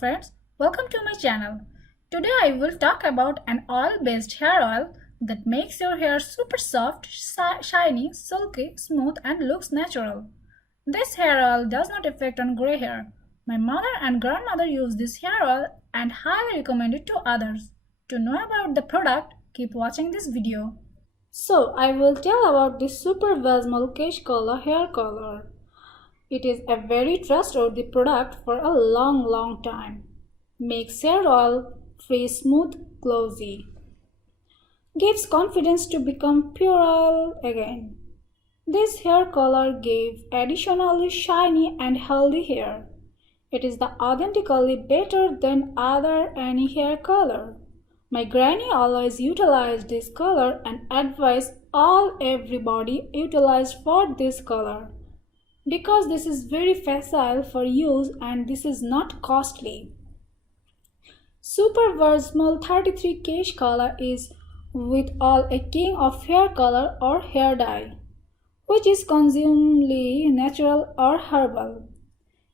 friends, welcome to my channel. Today I will talk about an oil-based hair oil that makes your hair super soft, shiny, silky, smooth and looks natural. This hair oil does not affect on grey hair. My mother and grandmother use this hair oil and highly recommend it to others. To know about the product, keep watching this video. So I will tell about this Super Vasmol Kesh Kala hair color. It is a very trustworthy product for a long time. Makes hair oil free, smooth, glossy. Gives confidence to become puerile again. This hair color gives additionally shiny and healthy hair. It is the authentically better than other any hair color. My granny always utilized this color and advised everybody utilize for this color. Because this is very facile for use and this is not costly. Super Vasmol 33 Kesh Kala is with all a king of hair color or hair dye, which is consumably natural or herbal.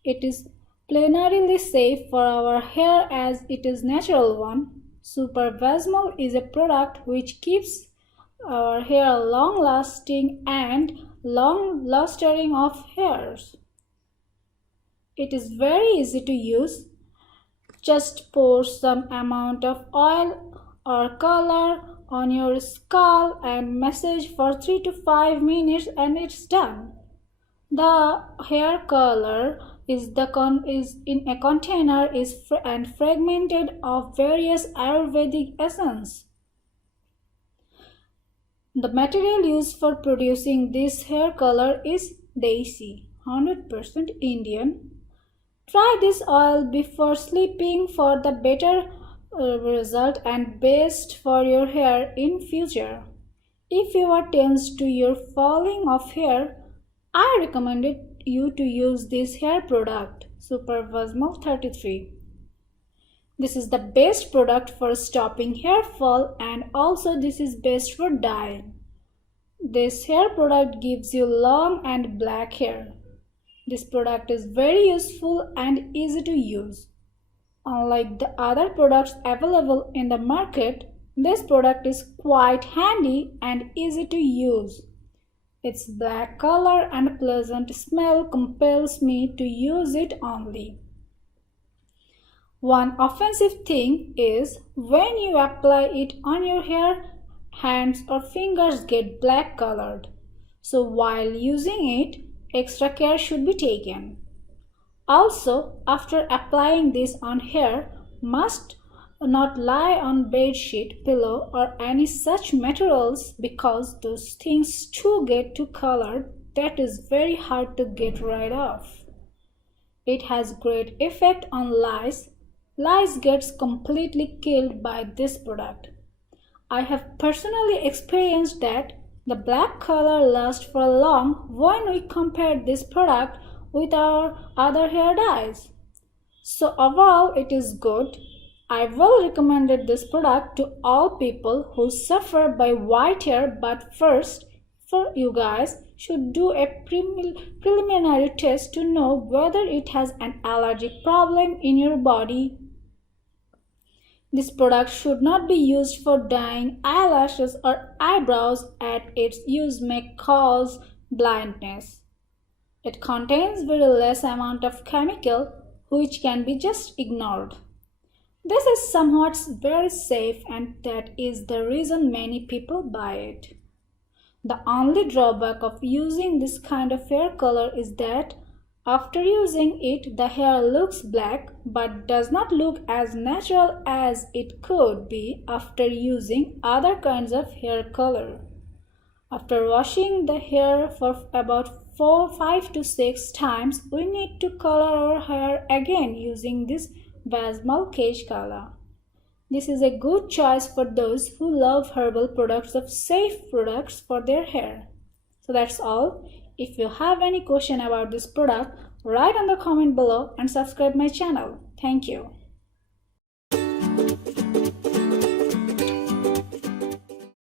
It is plenarily safe for our hair as it is natural one. Super Vasmol is a product which keeps our hair long lasting and long lasting of hairs. It is very easy to use. Just pour some amount of oil or color on your scalp and massage for 3 to 5 minutes and it's done. The hair color is in a container and fragmented of various Ayurvedic essence. The material used for producing this hair color is Desi, 100% Indian. Try this oil before sleeping for the better result and best for your hair in future. If you are tense to your falling of hair, I recommend you to use this hair product, Super Vasmol 33. This is the best product for stopping hair fall and also this is best for dyeing. This hair product gives you long and black hair. This product is very useful and easy to use. Unlike the other products available in the market, this product is quite handy and easy to use. Its black color and pleasant smell compels me to use it only. One offensive thing is when you apply it on your hair, hands or fingers get black colored. So while using it, extra care should be taken. Also, after applying this on hair, must not lie on bed sheet, pillow or any such materials because those things too get too colored. That is very hard to get rid of. It has great effect on lice. Lice gets completely killed by this product. I have personally experienced that the black color lasts for long when we compare this product with our other hair dyes. So overall it is good. I will recommend this product to all people who suffer by white hair, but first for you guys should do a preliminary test to know whether it has an allergic problem in your body. This product should not be used for dyeing eyelashes or eyebrows as its use may cause blindness. It contains very less amount of chemical which can be just ignored. This is somewhat very safe and that is the reason many people buy it. The only drawback of using this kind of hair color is that after using it, the hair looks black but does not look as natural as it could be after using other kinds of hair color. After washing the hair for about 5 to 6 times, we need to color our hair again using this Vasmol Kesh Kala. This is a good choice for those who love herbal products of safe products for their hair. So that's all. If you have any question about this product, write on the comment below and subscribe my channel. Thank you.